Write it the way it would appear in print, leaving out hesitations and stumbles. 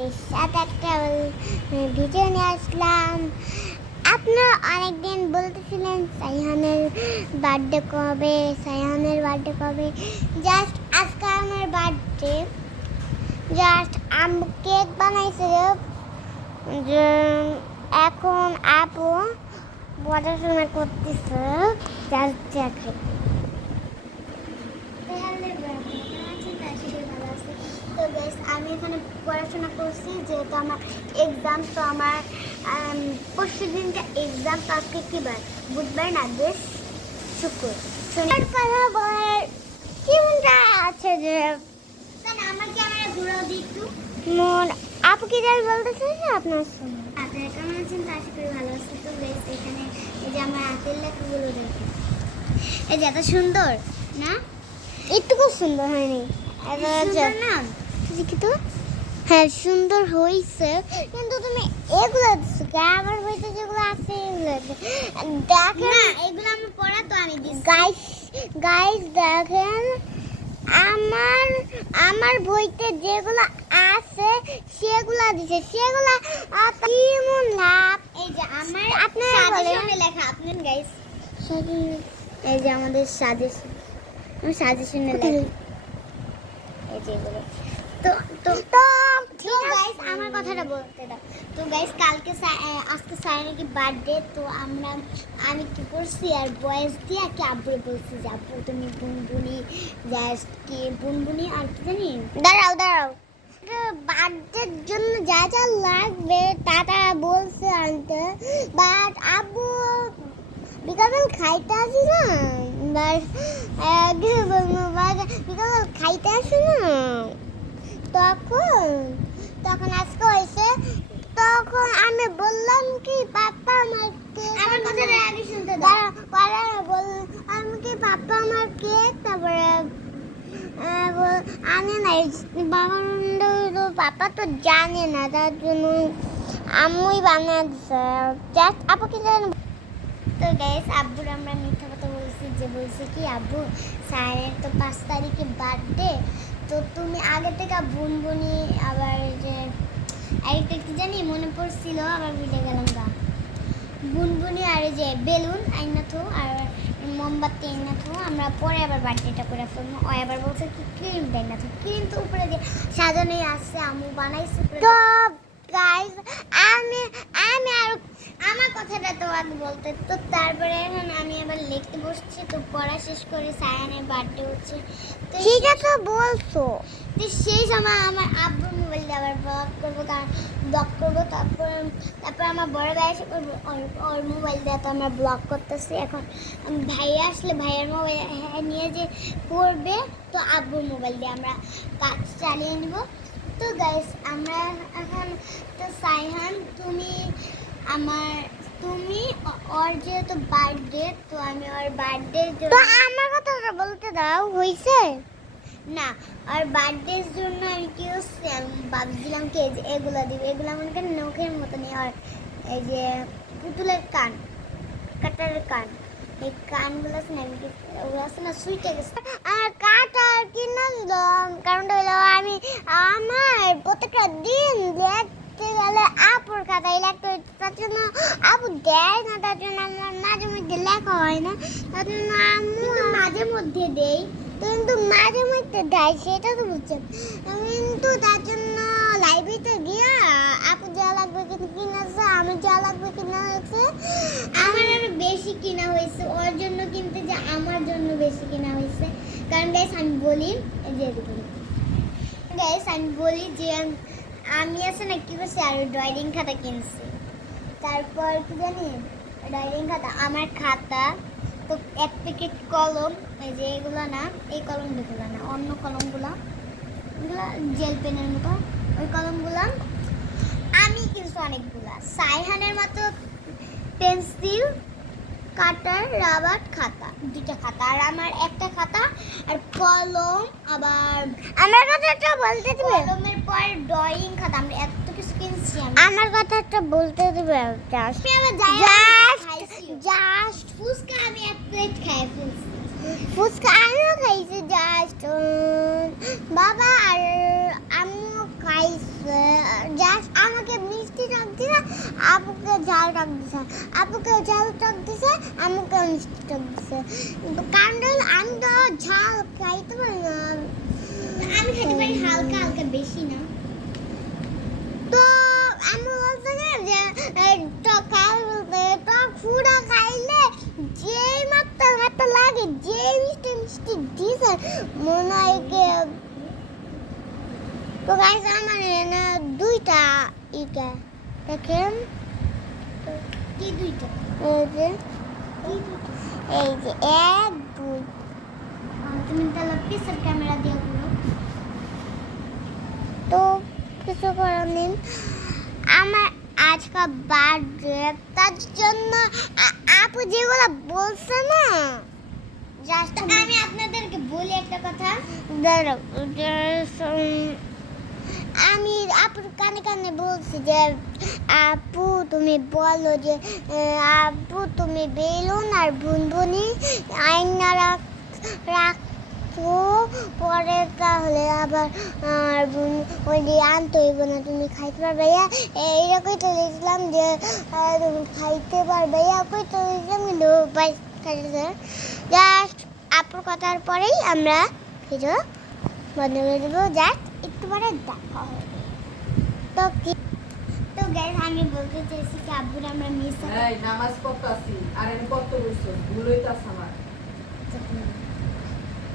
আপনাদের সাথে একটা ভিডিও নিয়ে আসলাম। আপনারা অনেকদিন বলতেছিলেন সাইহানের বার্থডে কবে। জাস্ট আজকে আমার বার্থডে। জাস্ট আম্মু কেক বানাইছে। যে এখন আপু পড়াশোনা করতেছে। জাস্ট দেখাই। তো গাইস আমি এখানে পড়াশোনা করছি, যেহেতু আমার এক্সাম, তো আমার পরশু দিনটা এক্সাম। তো আজকে কি বার? বুধবার না, বেশ শুক্র। শনিবার কথা বলার কেমনটা আছে যে আমার ক্যামেরা ঘুরাও দিই একটু। মন আপু কি যাই বলতেছে যে আপনার সঙ্গে আপনারা কেমন আছেন? তো আশা করি ভালো আছেন। তো গাইস এখানে এই যে আমার হাতের লেখাগুলো দেখুন, এই যে এত সুন্দর না? একটুকু সুন্দর হয়নি না? দেখি তো। হ্যাঁ সুন্দর হয়েছে, কিন্তু তুমি এগুলো দিচ্ছ আমার বইতে যেগুলো আছে এগুলো দেখেন না, এগুলো আমি পড়া তো আমি দিচ্ছি। গাইস দেখেন আমার বইতে যেগুলো আছে সেগুলো দিছে, সেগুলো কেমন লাভ। এই যে আমার আপনার সাজেশনে লেখা, আপনার গাইস এই যে আমাদের সাজেশনে লেখা এই যে এগুলো। তো তো তো গাইস আমার কথাটা বলতে দাও। তো গাইস আজকে সাইনের কি বার্থডে। তো আমি কি করছি আর বয়েস দিয়ে কি আব্বুরে বলছি যে আব্বু তুমি বুনবুনি জাস্ট কি বুনবুনি আর কি জানি দাঁড়াও বার্থডের জন্য যা যা লাগবে তা বলছে আনতে, বাট আব্বু বিকাল খাইতে আসি না, বিকাল খাইতে আসি না, তখন আজকে হয়েছে। তখন আমি বললাম কি পাপ্পা আমাকে আগে শুনতে দাও, আমি কি পাপ্পা আমার কেক, তারপরে আনে নাই পাপা তো জানে না, তার জন্য আম্মুই বানিয়ে দিচ্ছে। জাস্ট আপুকে জানেন। তো গাইস আব্বুর আমরা মিথ্যা কথা বলছি কি আব্বু স্যারের তো 5 তারিখে বার্থডে, তো তুমি আগে থেকে বুনবুনি আবার যে আরেকটা কি জানি মনে পড়ছিল, আবার ভুলে গেলাম গা। বুনবুনি আর যে বেলুন আইনা থো আর মোমবাতি আইনা থো, আমরা পরে আবার বার্থডেটা করে ফেলবো। ও আবার বলছে কি ক্রিম দেয় না, তো ক্রিম তো উপরে দিয়ে সাজানোই আসছে, আম্মু বানাইছে। তো গাইস আমি আর আমার কথাটা তো আগে বলতে, তো তারপরে এখন আমি আবার লিখতে বসছি। তো পড়া শেষ করে সায়ানের বার্থডে হচ্ছে, তো ঠিক আছে বলছো। তো সেই সময় আমার আব্বুর মোবাইল দিয়ে আবার ব্লগ করবো, তারপর আমার বড় ভাই এসে করবো ওর মোবাইল দিয়ে, তো আমরা ব্লগ করতেছি। এখন ভাইয়া আসলে ভাইয়ের মোবাইল নিয়ে যে করবে, তো আব্বুর মোবাইল দিয়ে আমরা কাজ চালিয়ে নিব। তো গাইস আমরা এখন তো সাইহান তুমি ওর যেহেতু বার্থডে, তো আমি ওর বার্থডে তো আমার কথাটা বলতে দাও হইছে না। আর বার্থডের জন্য আমি কি হচ্ছে আমি ভাবছিলাম কি যে এগুলো দিব, এগুলো মনে করেন নখের মতো নেই। আর এই যে পুতুলের কান, কাটারের কান, এই কানগুলো আছে না, ওগুলো আছে না সুইটে গেছে। আর কাটার কিনলাম কারণটা হলো আমি আমার প্রত্যেকটা দিন দেখতে গেলে আপুর খাতায় লেখতে হচ্ছে, তার জন্য আপু দেয় না, তার জন্য আমার মাঝে মধ্যে লেখা হয় না, তার জন্য আম্মু মাঝে মধ্যে দেই, কিন্তু মাঝে মধ্যে দেয় সেটা তো বুঝছেন। কিন্তু তার জন্য লাইব্রেরিতে গিয়ে আপু যা লাগবে কিনেছে, আমি যা লাগবে কিনা হয়েছে। আমার আরো বেশি কিনা হয়েছে, ওর জন্য কিনতে যে আমার জন্য বেশি কিনা হয়েছে। কারণ গাইস আমি বলি যে আমি আছে না কি করছি আর ড্রয়িং খাতা কিনছি। তারপর কি জানি ড্রয়িং খাতা, আমার খাতা, তো এক প্যাকেট কলম, এই যে এগুলো না, এই কলমগুলো না, অন্য কলমগুলো, এগুলো জেল পেনের মতো, ওই কলমগুলো আমি কিনছি অনেকগুলা। সাইহানের মতো পেন্সিল, কাটার, রাবার, খাতা, 2টা খাতা, আর আমার একটা খাতা আর কলম। আবার আমার কথাটা বলতে দিবে, কলমের পর ড্রয়িং খাতা, আমরা এত কিছু কিনছি। আমার কথাটা বলতে দিবে জাস্ট ফুচকা আমি 1 প্লেট খাই ফেলছি, ফুচকা আমিও খাইছি জাস্ট, বাবা আর আম্মু খাইছে আপুকে ঝাল টক দিছে, আপুকে ঝাল টক দিছে, আমাকে মিষ্টি টক দিছে। কারণ হলো আমি তো ঝাল খাইতে পারি না, আমি খেতে পারি হালকা হালকা, বেশি না। তো আমি বলতে যে টক টক ফুডা খাইলে যে মাত্রা হাতে লাগে, যে মিষ্টি মিষ্টি দিছে মনে হয় কি। তো গাইস আমার এনে দুইটা ইটা দেখেন, কি দুইটা, এই যে এক দুই। তুমি তাহলে পিসের ক্যামেরা দিয়ে করো। তো কিছু করার নেই, আমার আজকে বার্থডে, তার জন্য আপু যেগুলো বলছে না, জাস্ট আমি আপনাদেরকে বলি একটা কথা। আমি আপুর কানে কানে বলছি যে আপু তুমি বলো যে আপু তুমি বেলুন আর বুনবুনি আয়না রাখো, পরে তাহলে আবার ওই আনতে হইব না, তুমি খাইতে পারবে। এইরকমই তো দেখলাম যে তুমি খাইতে পারবে, কই তো দেখলাম কিন্তু জাস্ট আপুর কথার পরেই আমরা ভিডিও বন্ধ করে দেবো, জাস্ট একটু পরে দেখা হবে। তো কি, তো গাইস আমি বলতে চাইছি কি আব্বুর আমরা মিস এই নামাজ পড়তাছি আর এনে কত বলছো ভুল হইতাছ আমার।